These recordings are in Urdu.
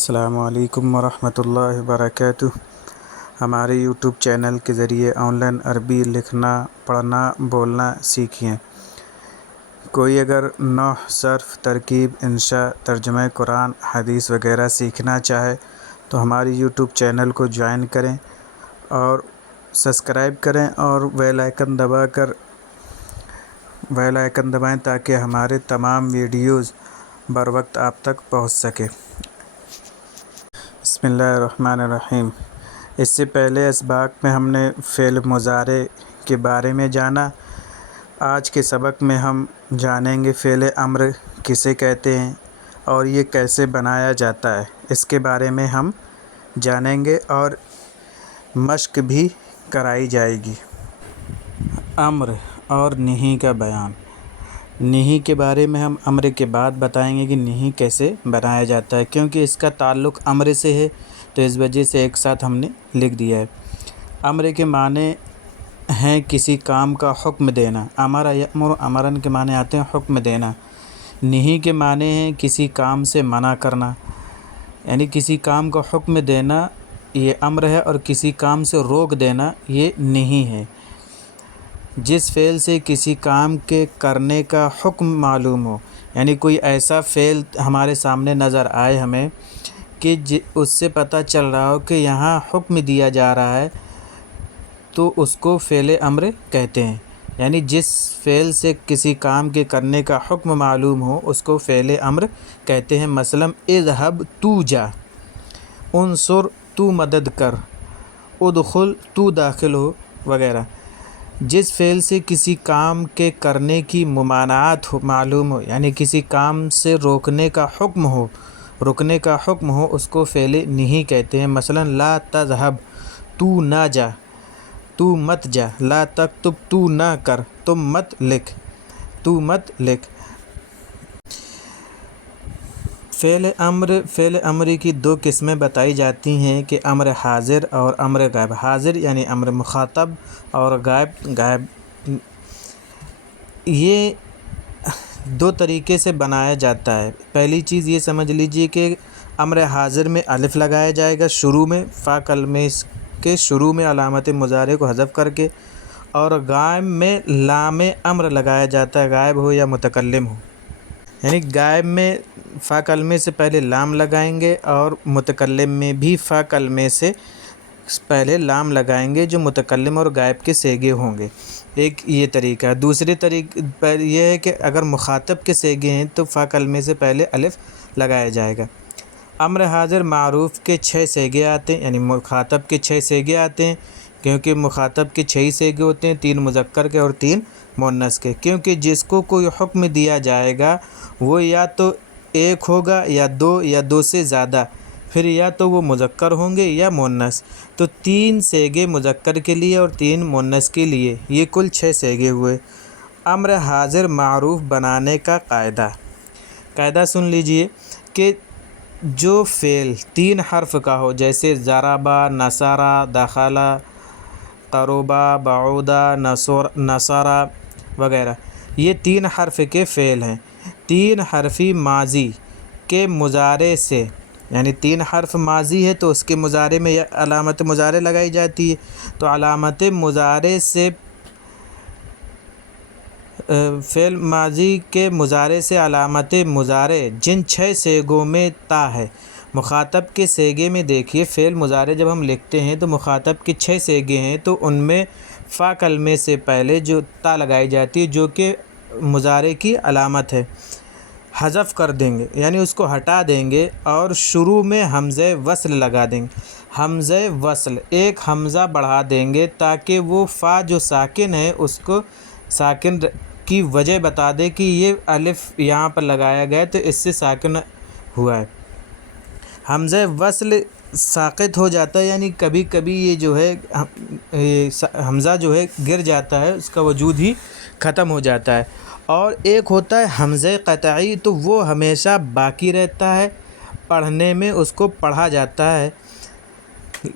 السلام علیکم ورحمۃ اللہ وبرکاتہ۔ ہمارے یوٹیوب چینل کے ذریعے آن لائن عربی لکھنا، پڑھنا، بولنا سیکھیں۔ کوئی اگر نحو، صرف، ترکیب، انشاء، ترجمہ قرآن، حدیث وغیرہ سیکھنا چاہے تو ہماری یوٹیوب چینل کو جوائن کریں اور سبسکرائب کریں اور بیل آئیکن دبائیں تاکہ ہمارے تمام ویڈیوز بر وقت آپ تک پہنچ سکے۔ بسم اللہ الرحمن الرحیم۔ اس سے پہلے اسباق میں ہم نے فعل مضارع کے بارے میں جانا۔ آج کے سبق میں ہم جانیں گے فعل امر کسے کہتے ہیں اور یہ کیسے بنایا جاتا ہے، اس کے بارے میں ہم جانیں گے اور مشق بھی کرائی جائے گی۔ امر اور نہی کا بیان۔ نہی کے بارے میں ہم امر کے بعد بتائیں گے کہ نہی کیسے بنایا جاتا ہے، کیونکہ اس کا تعلق امر سے ہے تو اس وجہ سے ایک ساتھ ہم نے لکھ دیا ہے۔ امر کے معنی ہیں کسی کام کا حکم دینا۔ امر یأمر، امرن کے معنی آتے ہیں حکم دینا۔ نہی کے معنی ہیں کسی کام سے منع کرنا، یعنی کسی کام کا حکم دینا یہ امر ہے اور کسی کام سے روک دینا یہ نہی ہے۔ جس فعل سے کسی کام کے کرنے کا حکم معلوم ہو، یعنی کوئی ایسا فعل ہمارے سامنے نظر آئے ہمیں کہ اس سے پتہ چل رہا ہو کہ یہاں حکم دیا جا رہا ہے تو اس کو فعل امر کہتے ہیں۔ یعنی جس فعل سے کسی کام کے کرنے کا حکم معلوم ہو اس کو فعل امر کہتے ہیں۔ مثلاً اذهب تو جا، انصر تو مدد کر، ادخل تو داخل ہو وغیرہ۔ جس فعل سے کسی کام کے کرنے کی ممانعت معلوم ہو، یعنی کسی کام سے روکنے کا حکم ہو اس کو فعل نہی کہتے ہیں۔ مثلاً لا تذهب، تو نہ جا، تو مت جا، لا تکتب، تو نہ کر، تم مت لکھ۔ فعل امر کی دو قسمیں بتائی جاتی ہیں کہ امر حاضر اور امر غائب۔ حاضر یعنی امر مخاطب اور غائب یہ دو طریقے سے بنایا جاتا ہے۔ پہلی چیز یہ سمجھ لیجئے کہ امر حاضر میں الف لگایا جائے گا شروع میں، فا کلمے کے شروع میں علامت مضارع کو حذف کر کے، اور غائب میں لام امر لگایا جاتا ہے، غائب ہو یا متکلم ہو۔ یعنی غائب میں فا کلمے سے پہلے لام لگائیں گے اور متکلم میں بھی فا کلمے سے پہلے لام لگائیں گے جو متکلم اور غائب کے صیغے ہوں گے۔ ایک یہ طریقہ ہے۔ دوسرے طریقے پر یہ ہے کہ اگر مخاطب کے صیغے ہیں تو فا کلمے سے پہلے الف لگایا جائے گا۔ امر حاضر معروف کے 6 صیغے آتے ہیں، یعنی مخاطب کے 6 صیغے آتے ہیں، کیونکہ مخاطب کے 6 ہی صیغے ہوتے ہیں، 3 مذکر کے اور 3 مؤنث کے، کیونکہ جس کو کوئی حکم دیا جائے گا وہ یا تو ایک ہوگا یا دو سے زیادہ، پھر یا تو وہ مذکر ہوں گے یا مؤنث۔ تو 3 صیغے مذکر کے لیے اور 3 مؤنث کے لیے، یہ کل 6 صیغے ہوئے۔ امر حاضر معروف بنانے کا قاعدہ سن لیجئے کہ جو فعل 3 حرف کا ہو، جیسے ضربا، نصرا، دخلا، قربا، بعودا، نصرا وغیرہ، یہ 3 حرف کے فعل ہیں۔ 3 حرفی ماضی کے مضارع سے، یعنی 3 حرف ماضی ہے تو اس کے مضارع میں علامت مضارع لگائی جاتی ہے، تو علامت مضارع سے فعل ماضی کے مضارع سے علامت مضارع جن 6 صیغوں میں تا ہے۔ مخاطب کے صیغے میں دیکھیے، فعل مضارع جب ہم لکھتے ہیں تو مخاطب کے 6 صیغے ہیں، تو ان میں فا کلمے سے پہلے جو تا لگائی جاتی ہے جو کہ مضارع کی علامت ہے، حذف کر دیں گے، یعنی اس کو ہٹا دیں گے اور شروع میں حمزہ وصل لگا دیں گے۔ حمزہ وصل، ایک حمزہ بڑھا دیں گے تاکہ وہ فا جو ساکن ہے اس کو ساکن کی وجہ بتا دے کہ یہ الف یہاں پر لگایا گیا تو اس سے ساکن ہوا ہے۔ حمزہ وصل ساقط ہو جاتا ہے، یعنی کبھی کبھی یہ جو ہے حمزہ جو ہے گر جاتا ہے، اس کا وجود ہی ختم ہو جاتا ہے۔ اور ایک ہوتا ہے حمزہ قطعی، تو وہ ہمیشہ باقی رہتا ہے، پڑھنے میں اس کو پڑھا جاتا ہے،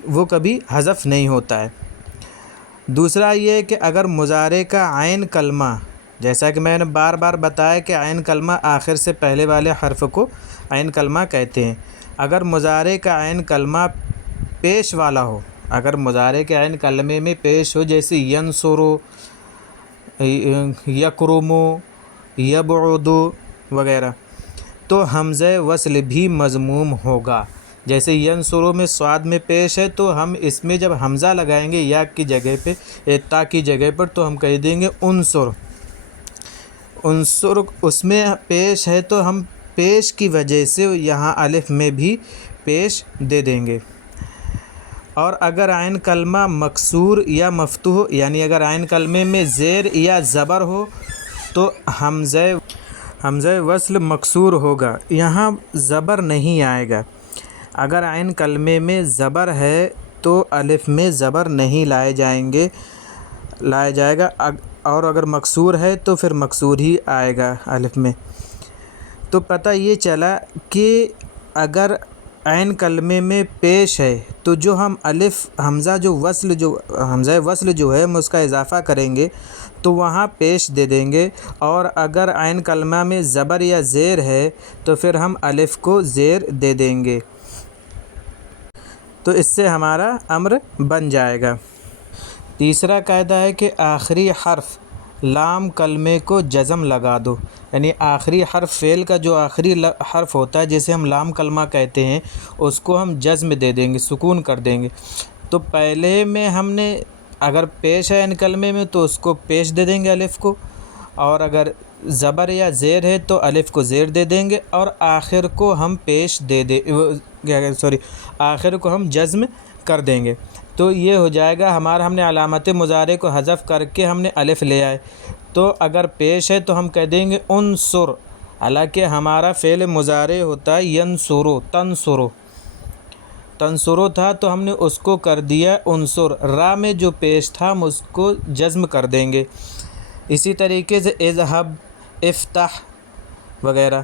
وہ کبھی حذف نہیں ہوتا ہے۔ دوسرا یہ ہے کہ اگر مضارع کا عین کلمہ، جیسا کہ میں نے بار بار بتایا کہ عین کلمہ آخر سے پہلے والے حرف کو عین کلمہ کہتے ہیں، اگر مضارع کا عین کلمہ پیش والا ہو، اگر مضارع کے عین کلمے میں پیش ہو، جیسے ینصرو، یکرمو، یبعدو وغیرہ، تو حمزہ وصل بھی مضموم ہوگا۔ جیسے ینصرو میں صاد میں پیش ہے تو ہم اس میں جب حمزہ لگائیں گے یا کی جگہ پہ، تا کی جگہ پر، تو ہم کہہ دیں گے انصر۔ انصر اس میں پیش ہے تو ہم پیش کی وجہ سے یہاں الف میں بھی پیش دے دیں گے۔ اور اگر عین کلمہ مکسور یا مفتوح ہو، یعنی اگر عین کلمے میں زیر یا زبر ہو تو حمزہ وصل مکسور ہوگا، یہاں زبر نہیں آئے گا۔ اگر عین کلمے میں زبر ہے تو الف میں زبر نہیں لایا جائے گا، اور اگر مکسور ہے تو پھر مکسور ہی آئے گا الف میں۔ تو پتہ یہ چلا کہ اگر عین کلمے میں پیش ہے تو جو ہم حمزہ وصل جو ہے ہم اس کا اضافہ کریں گے تو وہاں پیش دے دیں گے، اور اگر عین کلمہ میں زبر یا زیر ہے تو پھر ہم الف کو زیر دے دیں گے، تو اس سے ہمارا امر بن جائے گا۔ تیسرا قاعدہ ہے کہ آخری حرف لام کلمے کو جزم لگا دو، یعنی آخری حرف فعل کا جو آخری حرف ہوتا ہے جسے ہم لام کلمہ کہتے ہیں، اس کو ہم جزم دے دیں گے، سکون کر دیں گے۔ تو پہلے میں ہم نے اگر پیش ہے عین کلمے میں تو اس کو پیش دے دیں گے الف کو، اور اگر زبر یا زیر ہے تو الف کو زیر دے دیں گے، اور آخر کو ہم آخر کو ہم جزم کر دیں گے۔ تو یہ ہو جائے گا ہم نے علامت مضارع کو حذف کر کے ہم نے الف لے آئے، تو اگر پیش ہے تو ہم کہہ دیں گے انصر، حالانکہ ہمارا فعل مضارع ہوتا ہے ینصرو، تنصرو تھا تو ہم نے اس کو کر دیا انصر، را میں جو پیش تھا ہم اس کو جزم کر دیں گے۔ اسی طریقے سے اذهب، افتح وغیرہ۔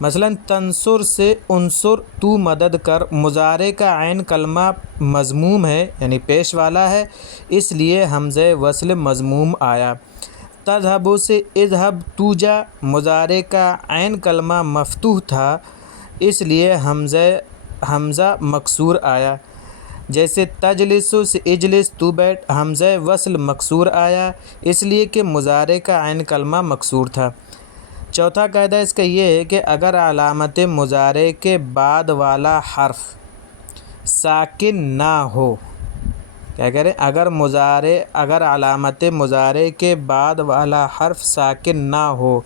مثلا تنصر سے انصر، تو مدد کر، مضارع کا عین کلمہ مضموم ہے یعنی پیش والا ہے، اس لیے حمزہ وصل مضموم آیا۔ تذهب سے اذهب، تو جا، مضارع کا عین کلمہ مفتوح تھا، اس لیے حمزہ مکسور آیا۔ جیسے تجلس سے اجلس، تو بیٹھ، حمزہ وصل مکسور آیا، اس لیے کہ مضارع کا عین کلمہ مکسور تھا۔ چوتھا قاعدہ اس کا یہ ہے کہ اگر علامت مضارع کے بعد والا حرف ساکن نہ ہو، کیا کریں، اگر علامت مضارع کے بعد والا حرف ساکن نہ ہو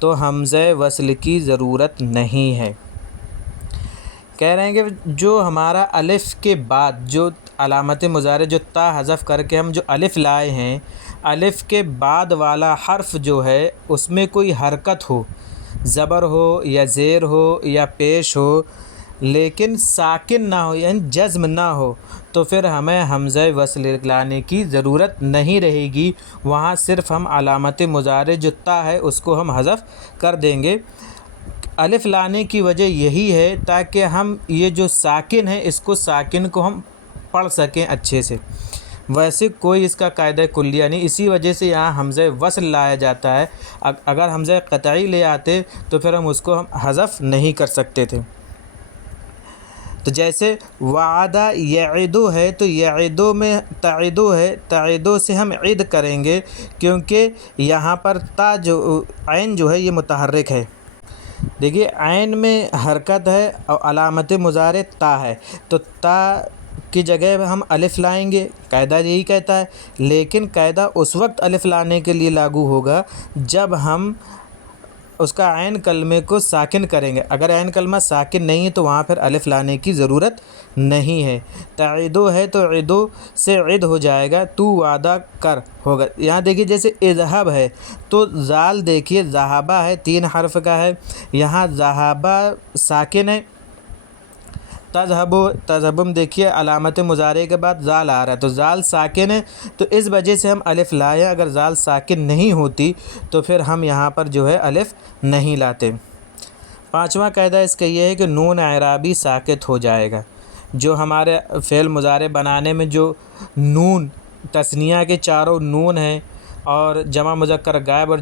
تو حمزہ وصل کی ضرورت نہیں ہے۔ کہہ رہے ہیں کہ جو ہمارا الف کے بعد جو علامت مضارع جو تا حذف کر کے ہم جو الف لائے ہیں، الف کے بعد والا حرف جو ہے اس میں کوئی حرکت ہو، زبر ہو یا زیر ہو یا پیش ہو، لیکن ساکن نہ ہو یعنی جزم نہ ہو، تو پھر ہمیں حمزہ وصل لانے کی ضرورت نہیں رہے گی، وہاں صرف ہم علامت مضارع جو تا ہے اس کو ہم حذف کر دیں گے۔ الف لانے کی وجہ یہی ہے تاکہ ہم یہ جو ساکن ہے اس کو ساکن کو ہم پڑھ سکیں اچھے سے، ویسے کوئی اس کا قاعدہ کلیہ نہیں، اسی وجہ سے یہاں حمزہ وصل لایا جاتا ہے۔ اگر حمزہ قطعی لے آتے تو پھر ہم اس کو حذف نہیں کر سکتے تھے۔ تو جیسے وعدہ یعدو ہے تو یعدو میں تعدو ہے، تعدو سے ہم عد کریں گے کیونکہ یہاں پر تا جو عین جو ہے یہ متحرک ہے۔ دیکھیے عین میں حرکت ہے اور علامت مضارع تا ہے، تو تا کی جگہ ہم الف لائیں گے، قاعدہ یہی کہتا ہے، لیکن قاعدہ اس وقت الف لانے کے لیے لاگو ہوگا جب ہم اس کا عین کلمے کو ساکن کریں گے، اگر عین کلمہ ساکن نہیں ہے تو وہاں پھر الف لانے کی ضرورت نہیں ہے۔ تعدو ہے تو عدو سے عد ہو جائے گا، تو وعدہ کر ہوگا۔ یہاں دیکھیے جیسے اذهب ہے تو زال دیکھیے ذہابہ ہے 3 حرف کا ہے، یہاں ذہابہ ساکن ہے، تذہبم دیکھیے علامت مضارع کے بعد زال آ رہا ہے تو زال ساکن ہے، تو اس وجہ سے ہم الف لائے، اگر زال ساکن نہیں ہوتی تو پھر ہم یہاں پر جو ہے الف نہیں لاتے۔ پانچواں قاعدہ اس کا یہ ہے کہ نون اعرابی ساکت ہو جائے گا، جو ہمارے فعل مضارع بنانے میں جو نون تثنیہ کے چاروں نون ہیں اور جمع مذکر غائب اور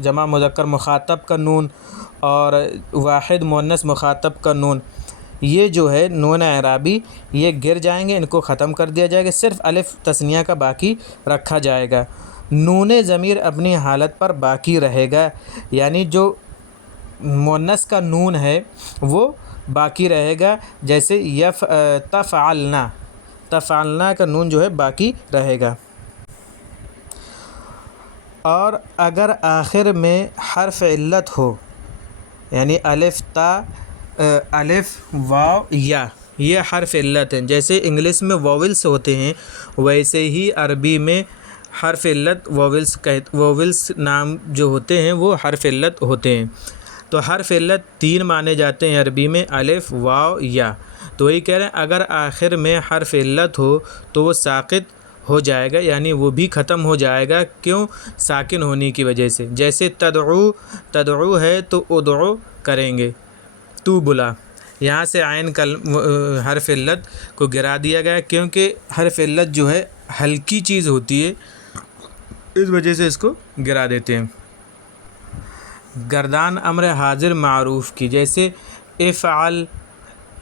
جمع مذکر مخاطب کا نون اور واحد مؤنث مخاطب کا نون، یہ جو ہے نون اعرابی یہ گر جائیں گے، ان کو ختم کر دیا جائے گا، صرف الف تثنیہ کا باقی رکھا جائے گا۔ نون ضمیر اپنی حالت پر باقی رہے گا، یعنی جو مؤنث کا نون ہے وہ باقی رہے گا، جیسے تفعلنا کا نون جو ہے باقی رہے گا۔ اور اگر آخر میں حرف علت ہو، یعنی الف تا الف واو یا، یہ حرف علت ہیں، جیسے انگلش میں واولس ہوتے ہیں ویسے ہی عربی میں حرف علت واولس نام جو ہوتے ہیں وہ حرف علت ہوتے ہیں۔ تو حرف علت 3 مانے جاتے ہیں عربی میں، الف واو یا۔ تو وہی کہہ رہے ہیں اگر آخر میں حرف علت ہو تو وہ ساقط ہو جائے گا، یعنی وہ بھی ختم ہو جائے گا، کیوں؟ ساکن ہونے کی وجہ سے۔ جیسے تدعو ہے تو ادعو کریں گے، تو بلا، یہاں سے عین حرف علت کو گرا دیا گیا، کیونکہ حرف علت جو ہے ہلکی چیز ہوتی ہے، اس وجہ سے اس کو گرا دیتے ہیں۔ گردان امر حاضر معروف کی، جیسے افعل،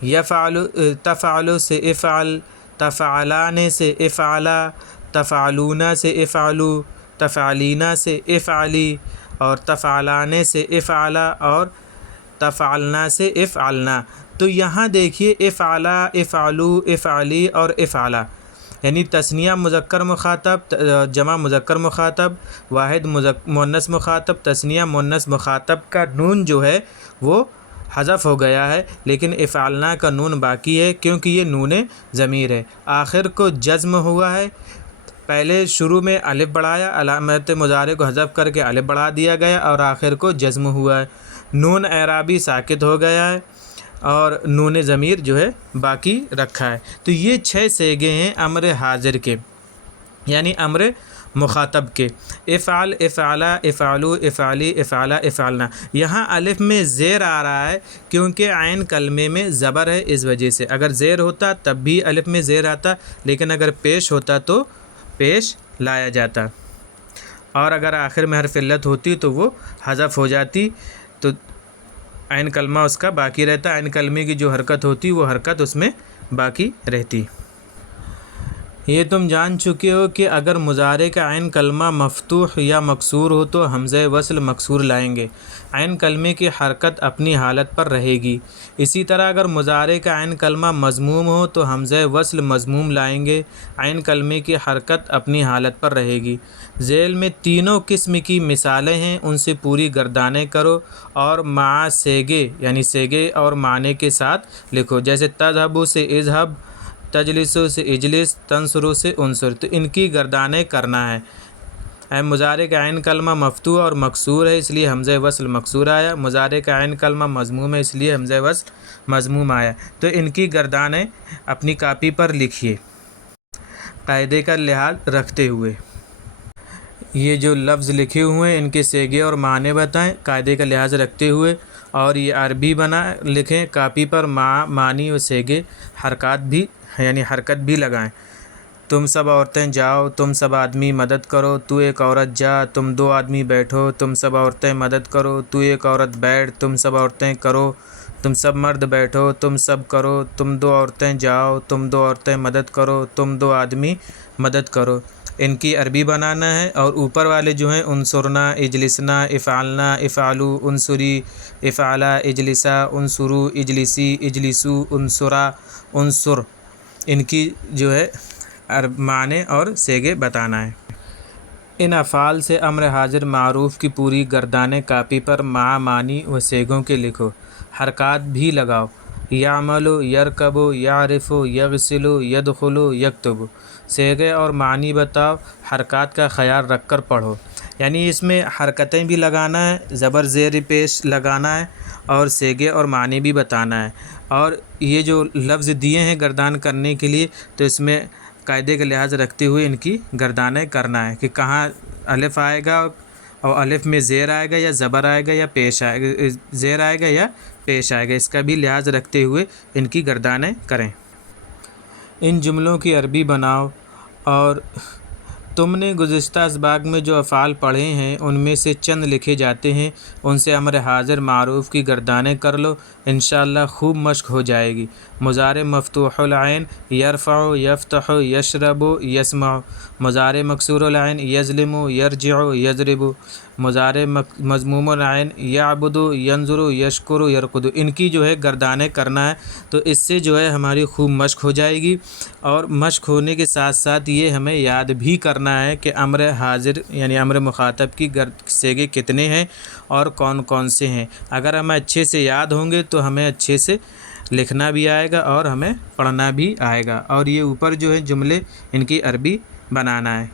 یفعل، تفعل سے افعل، تفعلان سے افعلا، تفعلون سے افعلو، تفعلینا سے افعلی، اور تفعلان سے افعلا، اور تفعلنا سے افعلنا۔ تو یہاں دیکھیے افعلا، افعلو، افعلی اور افعلا، یعنی تثنیہ مذکر مخاطب، جمع مذکر مخاطب، واحد مؤنث مخاطب، تثنیہ مؤنث مخاطب کا نون جو ہے وہ حذف ہو گیا ہے، لیکن افعلنا کا نون باقی ہے، کیونکہ یہ نون ضمیر ہے۔ آخر کو جزم ہوا ہے، پہلے شروع میں الف بڑھایا، علامت مضارع کو حذف کر کے الف بڑھا دیا گیا، اور آخر کو جزم ہوا ہے۔ نون اعرابی ساکت ہو گیا ہے اور نون ضمیر جو ہے باقی رکھا ہے۔ تو یہ 6 صیغے ہیں امر حاضر کے، یعنی امر مخاطب کے۔ افعل، افعلا، افعلو، افعلی، افعلا، افعلنا۔ یہاں الف میں زیر آ رہا ہے کیونکہ عین کلمے میں زبر ہے، اس وجہ سے۔ اگر زیر ہوتا تب بھی الف میں زیر آتا، لیکن اگر پیش ہوتا تو پیش لایا جاتا، اور اگر آخر میں حرف علت ہوتی تو وہ حذف ہو جاتی، تو عین کلمہ اس کا باقی رہتا، عین کلمے کی جو حرکت ہوتی وہ حرکت اس میں باقی رہتی۔ یہ تم جان چکے ہو کہ اگر مضارع کا عین کلمہ مفتوح یا مکسور ہو تو حمزہ وصل مکسور لائیں گے، عین کلمے کی حرکت اپنی حالت پر رہے گی۔ اسی طرح اگر مضارع کا عین کلمہ مضموم ہو تو حمزہ وصل مضموم لائیں گے، عین کلمے کی حرکت اپنی حالت پر رہے گی۔ ذیل میں تینوں قسم کی مثالیں ہیں، ان سے پوری گردانیں کرو اور مع صیغے، یعنی صیغے اور معنی کے ساتھ لکھو، جیسے تذہب سے اذہب، تجلس سے اجلس، تنصر سے انصر۔ تو ان کی گردانیں کرنا ہے۔ مضارع کا عین کلمہ مفتوح اور مکسور ہے، اس لیے حمزہ وصل مکسور آیا۔ مضارع کا عین کلمہ مضموم ہے، اس لیے حمزہ وصل مضموم آیا۔ تو ان کی گردانیں اپنی کاپی پر لکھیے قاعدے کا لحاظ رکھتے ہوئے۔ یہ جو لفظ لکھے ہوئے ہیں ان کے صیغے اور معنی بتائیں قاعدے کا لحاظ رکھتے ہوئے، اور یہ عربی لکھیں کاپی پر، معنی و صیغے حرکات بھی، یعنی حرکت بھی لگائیں۔ تم سب عورتیں جاؤ، تم سب آدمی مدد کرو، تو ایک عورت جا، تم 2 آدمی بیٹھو، تم سب عورتیں مدد کرو، تو ایک عورت بیٹھ، تم سب عورتیں کرو، تم سب مرد بیٹھو، تم سب کرو، تم 2 عورتیں جاؤ، تم 2 عورتیں مدد کرو، تم 2 آدمی مدد کرو۔ ان کی عربی بنانا ہے، اور اوپر والے جو ہیں انصرنا، اجلسنا، افعلنا، افعلو، انصری، افعلا، اجلسا، انصرو، اجلسی، اجلسو، انصرا، انصر، ان کی جو ہے معنی اور صیغے بتانا ہے۔ ان افعال سے امر حاضر معروف کی پوری گردانیں کاپی پر معنی و صیغوں کے لکھو، حرکات بھی لگاؤ۔ یعمل، یرکب، یعرف، یغسل، یدخل، یکتب۔ صیغے اور معنی بتاؤ، حرکات کا خیال رکھ کر پڑھو، یعنی اس میں حرکتیں بھی لگانا ہے، زبر زیر پیش لگانا ہے، اور صیغے اور معنی بھی بتانا ہے۔ اور یہ جو لفظ دیے ہیں گردان کرنے کے لیے، تو اس میں قاعدے کا لحاظ رکھتے ہوئے ان کی گردانیں کرنا ہے کہ کہاں الف آئے گا، اور الف میں زیر آئے گا یا زبر آئے گا یا پیش آئے گا، زیر آئے گا یا پیش آئے گا، اس کا بھی لحاظ رکھتے ہوئے ان کی گردانیں کریں۔ ان جملوں کی عربی بناؤ اور تم نے گزشتہ اسباق میں جو افعال پڑھے ہیں ان میں سے چند لکھے جاتے ہیں، ان سے امر حاضر معروف کی گردانیں کر لو، انشاءاللہ خوب مشق ہو جائے گی۔ مضارع مفتوح العین یرفع یفتح یشرب یسمع، مضارع مکسور العین یظلم یرجع یضرب، مضارع مضموم العین یعبد ینظر یشکر یرقد۔ ان کی جو ہے گردانیں کرنا ہے، تو اس سے جو ہے ہماری خوب مشق ہو جائے گی۔ اور مشق ہونے کے ساتھ ساتھ یہ ہمیں یاد بھی کرنا ہے کہ امر حاضر یعنی امر مخاطب کی صیغے کتنے ہیں اور کون کون سے ہیں۔ اگر ہمیں اچھے سے یاد ہوں گے تو ہمیں اچھے سے لکھنا بھی آئے گا اور ہمیں پڑھنا بھی آئے گا، اور یہ اوپر جو ہے جملے ان کی عربی بنانا ہے۔